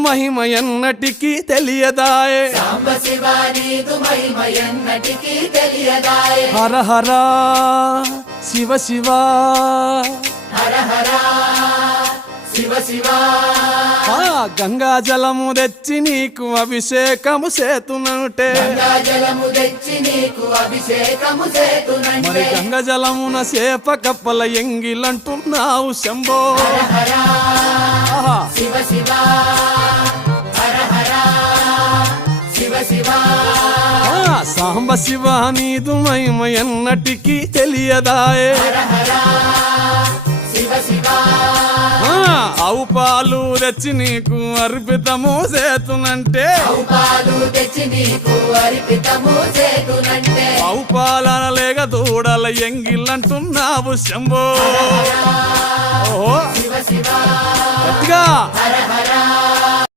మహిమ ఎన్నటికీ తెలియదాయే సాంబ శివ నీదు మహిమ ఎన్నటికీ తెలియదాయే హర హర శివ శివ హర హర శివ శివ గంగా జలము తెచ్చి నీకు అభిషేకము చేతునంటే గంగా జలము తెచ్చి నీకు అభిషేకము మరి చేతునంటే గంగ జలమున చేప కప్పల ఎంగిలంటున్నావు శంభో హర ఆహా. శివ శివ హర హర శివ శివ సాంబ శివ నీదు మహిమ ఎన్నటికీ తెలియదాయే హర హర శివ శివ ఆవు పాలు తెచ్చి నీకు అర్పితము చేతునంటే పాలు తెచ్చి నీకు అర్పితము చేతునంటే ఆవు పాలన లేక దూడల ఎంగిలంటున్నావు శంభో ఓహో శివ శివ గట్టిగా హర హర